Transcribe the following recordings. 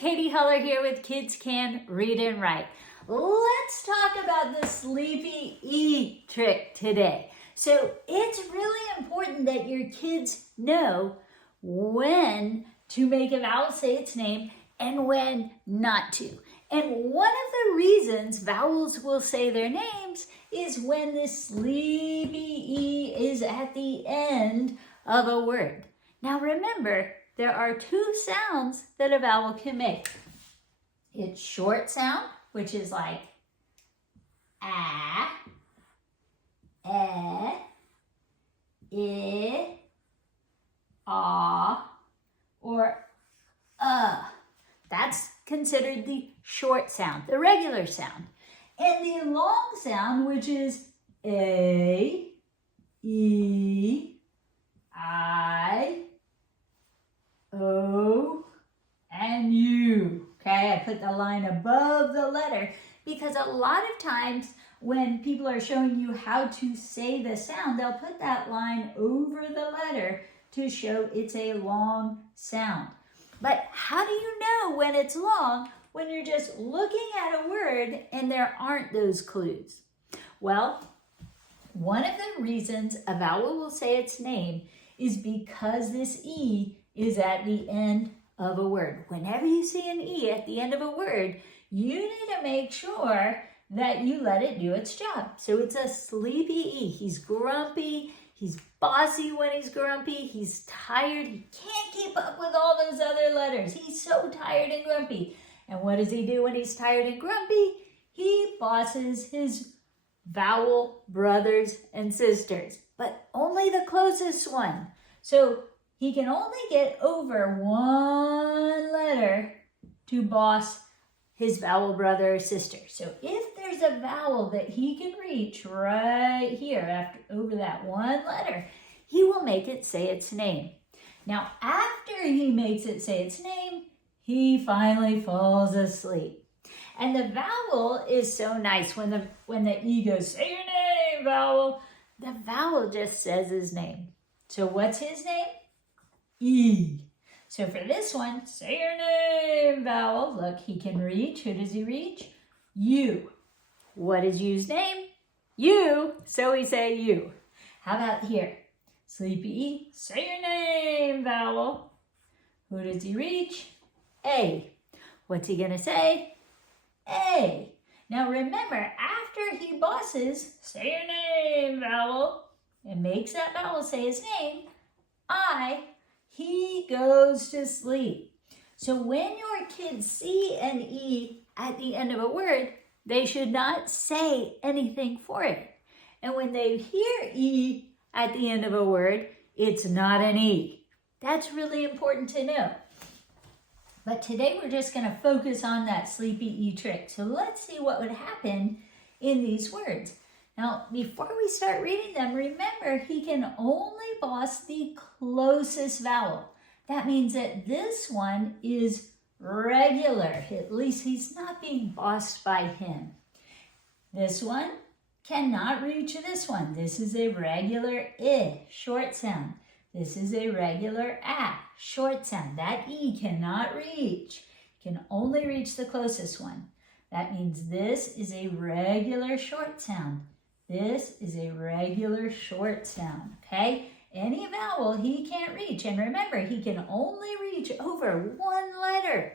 Katy Huller here with Kids Can Read and Write. Let's talk about the sleepy E trick today. So it's really important that your kids know when to make a vowel say its name and when not to. And one of the reasons vowels will say their names is when the sleepy E is at the end of a word. Now remember, there are two sounds that a vowel can make. It's short sound, which is like a, I, or That's considered the short sound, the regular sound. And the long sound, which is A, E, I, O, and U. Okay, I put the line above the letter because a lot of times when people are showing you how to say the sound, they'll put that line over the letter to show it's a long sound. But how do you know when it's long when you're just looking at a word and there aren't those clues? Well, one of the reasons a vowel will say its name is because this E is at the end of a word. Whenever you see an E at the end of a word, you need to make sure that you let it do its job. So it's a sleepy E. He's grumpy. He's bossy when he's grumpy. He's tired. He can't keep up with all those other letters. He's so tired and grumpy. And what does he do when he's tired and grumpy? He bosses his vowel brothers and sisters, but only the closest one. So he can only get over one letter to boss his vowel brother or sister. So if there's a vowel that he can reach right here over that one letter, he will make it say its name. Now, after he makes it say its name, he finally falls asleep. And the vowel is so nice. When the E goes, say your name, vowel, the vowel just says his name. So what's his name? E. So for this one, say your name, vowel. Look, he can reach. Who does he reach? U. What is U's name? U. So we say U. How about here? Sleepy E. Say your name, vowel. Who does he reach? A. What's he going to say? A. Now remember, after he bosses, say your name, vowel, and makes that vowel say his name, I, he goes to sleep. So when your kids see an E at the end of a word, they should not say anything for it. And when they hear E at the end of a word, it's not an E. That's really important to know. But today we're just going to focus on that sleepy E trick. So let's see what would happen in these words. Now, before we start reading them, remember he can only boss the closest vowel. That means that this one is regular. At least he's not being bossed by him. This one cannot reach this one. This is a regular I, short sound. This is a regular A, short sound. That E cannot reach. Can only reach the closest one. That means this is a regular short sound. This is a regular short sound, okay? Any vowel he can't reach. And remember, he can only reach over one letter.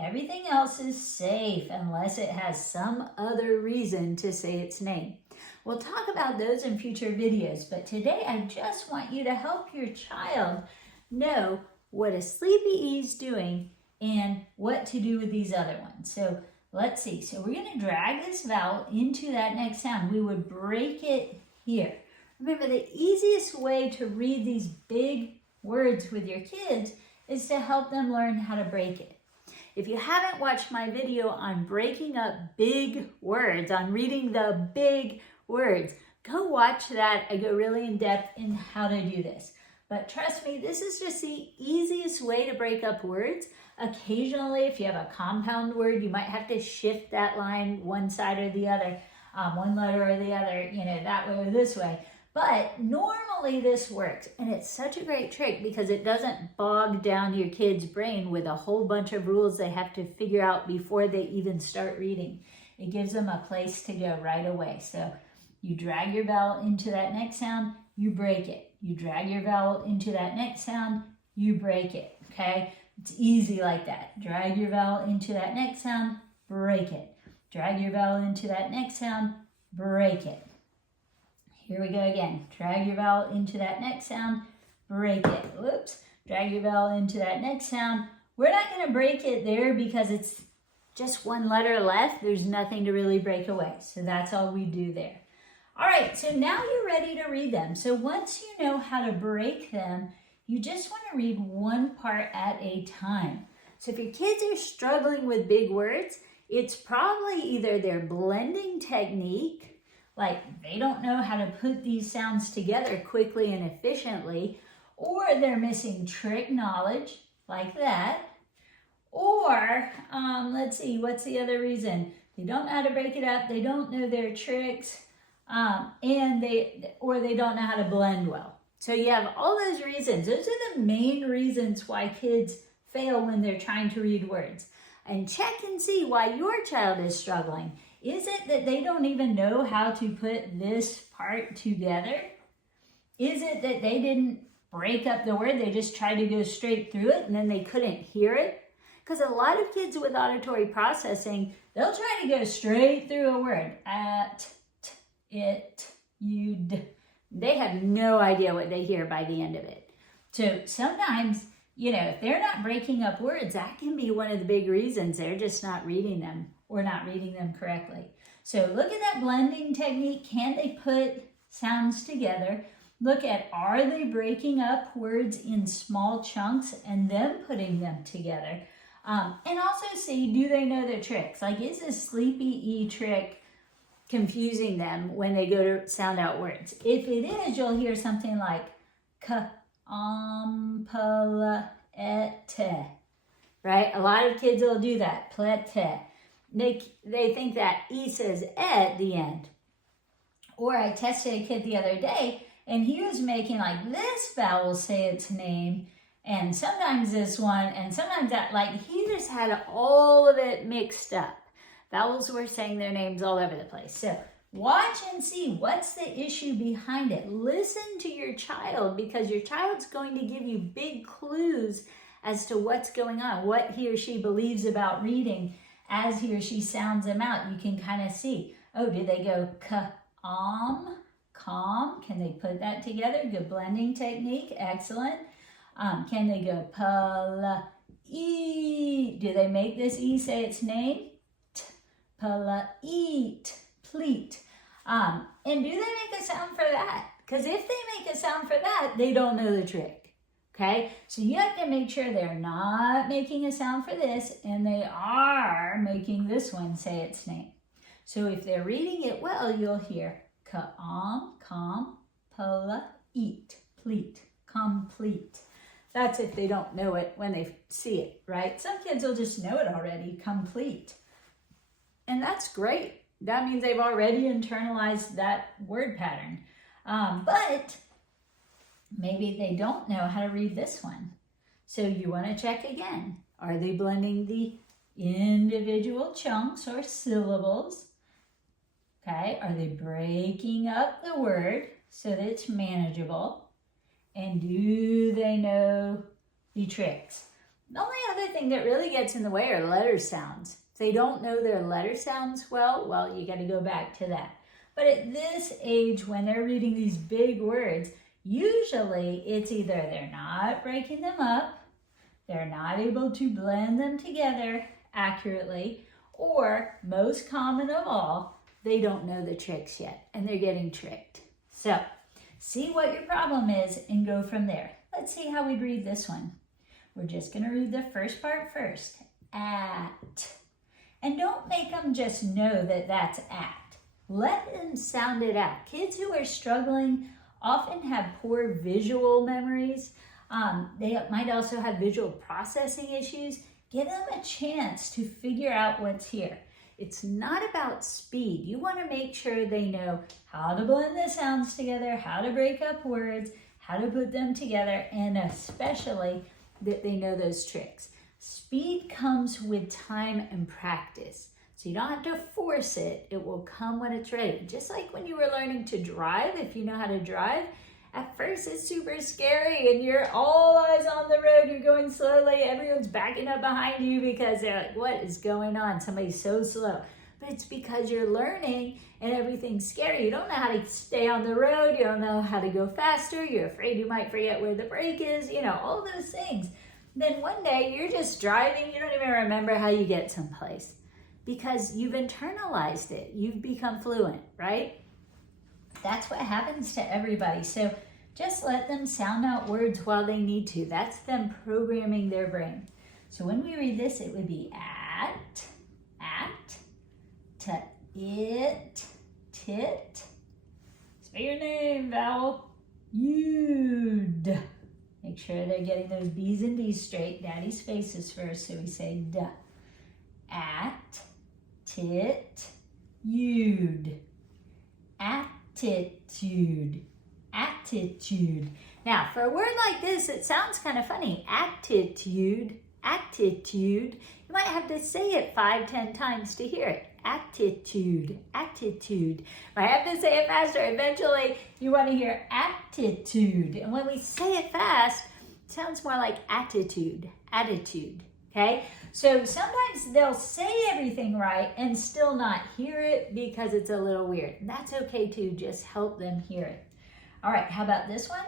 Everything else is safe unless it has some other reason to say its name. We'll talk about those in future videos, but today I just want you to help your child know what a sleepy E is doing and what to do with these other ones. So let's see. So we're going to drag this vowel into that next sound. We would break it here. Remember, the easiest way to read these big words with your kids is to help them learn how to break it. If you haven't watched my video on breaking up big words, on reading the big words, go watch that. I go really in depth in how to do this. But trust me, this is just the easiest way to break up words. Occasionally, if you have a compound word, you might have to shift that line one side or the other, one letter or the other, that way or this way. But normally this works, and it's such a great trick because it doesn't bog down your kid's brain with a whole bunch of rules they have to figure out before they even start reading. It gives them a place to go right away. So you drag your vowel into that next sound, you break it. You drag your vowel into that next sound, you break it, okay? It's easy like that. Drag your vowel into that next sound, break it. Drag your vowel into that next sound, break it. Here we go again. Drag your vowel into that next sound, break it. Whoops. Drag your vowel into that next sound. We're not going to break it there because it's just one letter left. There's nothing to really break away. So that's all we do there. All right, so now you're ready to read them. So once you know how to break them, you just want to read one part at a time. So if your kids are struggling with big words, it's probably either their blending technique, like they don't know how to put these sounds together quickly and efficiently, or they're missing trick knowledge, like that. Or, let's see, what's the other reason? They don't know how to break it up, they don't know their tricks, and they don't know how to blend well. So you have all those reasons. Those are the main reasons why kids fail when they're trying to read words. And check and see why your child is struggling. Is it that they don't even know how to put this part together? Is it that they didn't break up the word, they just tried to go straight through it and then they couldn't hear it? Because a lot of kids with auditory processing, they'll try to go straight through a word. At, it, you, they have no idea what they hear by the end of it. So sometimes, you know, if they're not breaking up words, that can be one of the big reasons they're just not reading them or not reading them correctly. So look at that blending technique. Can they put sounds together? Look at, are they breaking up words in small chunks and then putting them together? And also see, do they know their tricks? Like, is this sleepy E trick confusing them when they go to sound out words? If it is, you'll hear something like plete, right? A lot of kids will do that, plete. They think that E says at the end. Or I tested a kid the other day, and he was making like this vowel say its name, and sometimes this one, and sometimes that, like he just had all of it mixed up. Vowels were saying their names all over the place. So watch and see what's the issue behind it. Listen to your child, because your child's going to give you big clues as to what's going on, what he or she believes about reading as he or she sounds them out. You can kind of see, oh, do they go calm? Can they put that together? Good blending technique, excellent. Can they go e? Do they make this E say its name? Eat, pleat. And do they make a sound for that? Because if they make a sound for that, they don't know the trick. Okay, so you have to make sure they're not making a sound for this and they are making this one say its name. So if they're reading it well, you'll hear calm, eat, pleat, complete. That's if they don't know it when they see it, right? Some kids will just know it already, complete. And that's great. That means they've already internalized that word pattern. But maybe they don't know how to read this one. So you want to check again. Are they blending the individual chunks or syllables? Okay, are they breaking up the word so that it's manageable? And do they know the tricks? The only other thing that really gets in the way are letter sounds. If they don't know their letter sounds well, you got to go back to that. But at this age, when they're reading these big words, usually it's either they're not breaking them up, they're not able to blend them together accurately, or most common of all, they don't know the tricks yet and they're getting tricked. So see what your problem is and go from there. Let's see how we'd read this one. We're just going to read the first part first. At. And don't make them just know that that's at. Let them sound it out. Kids who are struggling often have poor visual memories. They might also have visual processing issues. Give them a chance to figure out what's here. It's not about speed. You want to make sure they know how to blend the sounds together, how to break up words, how to put them together, and especially that they know those tricks. Speed comes with time and practice. So you don't have to force it. It will come when it's ready. Just like when you were learning to drive, if you know how to drive, at first it's super scary and you're all eyes on the road, you're going slowly, everyone's backing up behind you because they're like, what is going on? Somebody's so slow. But it's because you're learning and everything's scary. You don't know how to stay on the road, you don't know how to go faster, you're afraid you might forget where the brake is, you know, all those things. Then one day you're just driving, you don't even remember how you get someplace because you've internalized it, you've become fluent, right? That's what happens to everybody. So just let them sound out words while they need to. That's them programming their brain. So when we read this, it would be at, to it, tit. Say your name, vowel. You'd. Make sure they're getting those B's and D's straight. Daddy's face is first, so we say duh. At, tit, you'd. Attitude, attitude. Now, for a word like this, it sounds kind of funny. Attitude, attitude. You might have to say it 5-10 times to hear it. Attitude, attitude. Might have to say it faster. Eventually, you want to hear attitude. And when we say it fast, it sounds more like attitude, attitude. Okay? So sometimes they'll say everything right and still not hear it because it's a little weird. And that's okay too. Just help them hear it. All right, how about this one?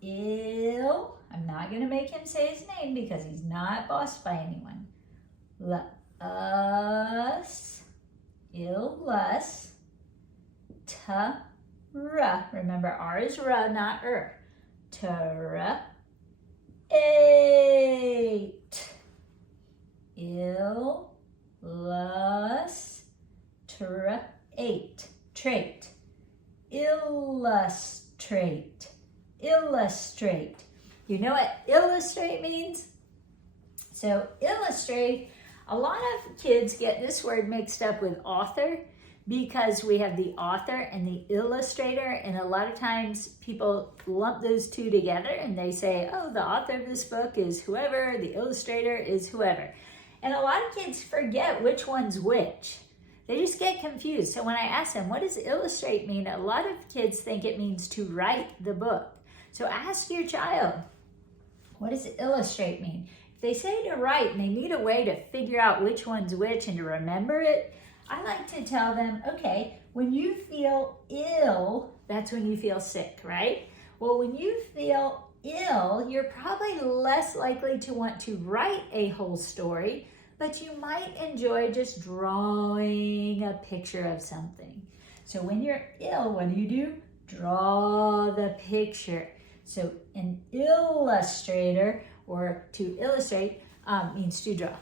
Ill. I'm not going to make him say his name because he's not bossed by anyone. Us. Illus. Ta-ra. Remember, R is ra, not Ta-ra. 8. Illustrate, trait, illustrate, illustrate. You know what illustrate means? So illustrate, a lot of kids get this word mixed up with author because we have the author and the illustrator, and a lot of times people lump those two together and they say, oh, the author of this book is whoever, the illustrator is whoever. And a lot of kids forget which one's which. They just get confused. So when I ask them, what does illustrate mean? A lot of kids think it means to write the book. So ask your child, what does illustrate mean? If they say to write and they need a way to figure out which one's which and to remember it, I like to tell them, okay, when you feel ill, that's when you feel sick, right? Well, when you feel ill, you're probably less likely to want to write a whole story, but you might enjoy just drawing a picture of something. So when you're ill, what do? Draw the picture. So an illustrator, or to illustrate, means to draw.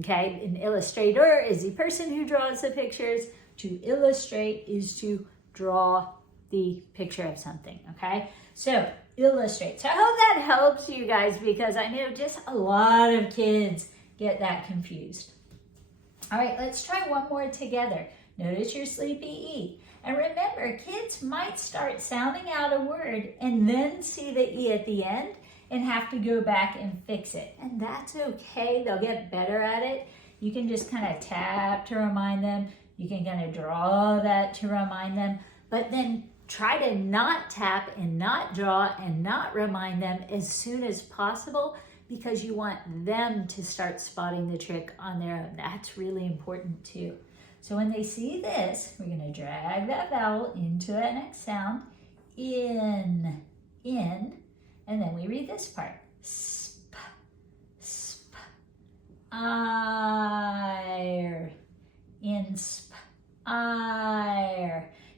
Okay, an illustrator is the person who draws the pictures. To illustrate is to draw the picture of something, okay? So illustrate. So I hope that helps you guys because I know just a lot of kids get that confused. All right, let's try one more together. Notice your sleepy E. And remember, kids might start sounding out a word and then see the E at the end and have to go back and fix it. And that's okay. They'll get better at it. You can just kind of tap to remind them. You can kind of draw that to remind them. But then try to not tap and not draw and not remind them as soon as possible because you want them to start spotting the trick on their own. That's really important too. So when they see this, we're going to drag that vowel into that next sound. In, and then we read this part. Sp, sp, ire, inspire.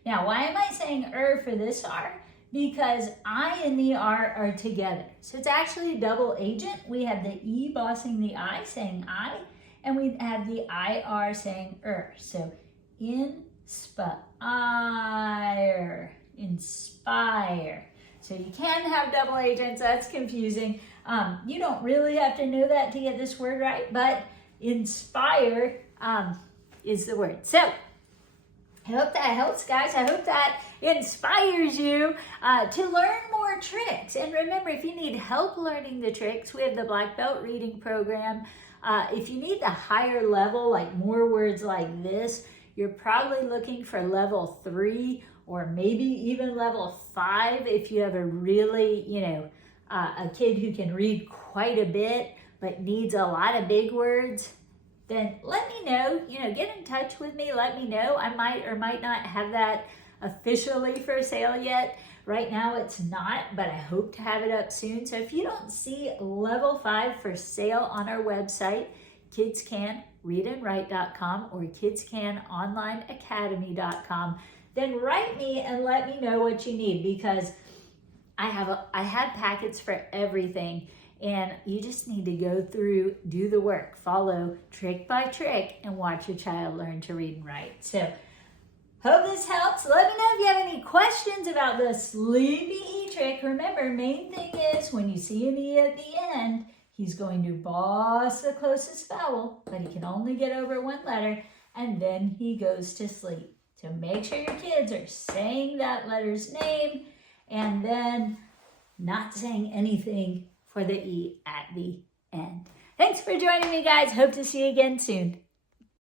Now, why am I saying for this R? Because I and the R are together. So it's actually a double agent. We have the E bossing the I, saying I, and we have the IR saying So inspire, inspire. So you can have double agents, that's confusing. You don't really have to know that to get this word right, but inspire, is the word. So I hope that helps, guys. I hope that inspires you to learn more tricks. And remember, if you need help learning the tricks, we have the Black Belt Reading Program. If you need the higher level, like more words like this, you're probably looking for level 3 or maybe even level 5 if you have a really, a kid who can read quite a bit but needs a lot of big words. Then let me know, get in touch with me, let me know. I might or might not have that officially for sale yet. Right now it's not, but I hope to have it up soon. So if you don't see level 5 for sale on our website, kidscanreadandwrite.com or kidscanonlineacademy.com, then write me and let me know what you need, because I have packets for everything. And you just need to go through, do the work, follow trick by trick, and watch your child learn to read and write. So, hope this helps. Let me know if you have any questions about the sleepy E trick. Remember, main thing is when you see an E at the end, he's going to boss the closest vowel, but he can only get over one letter, and then he goes to sleep. So make sure your kids are saying that letter's name, and then not saying anything for the E at the end. Thanks for joining me, guys. Hope to see you again soon.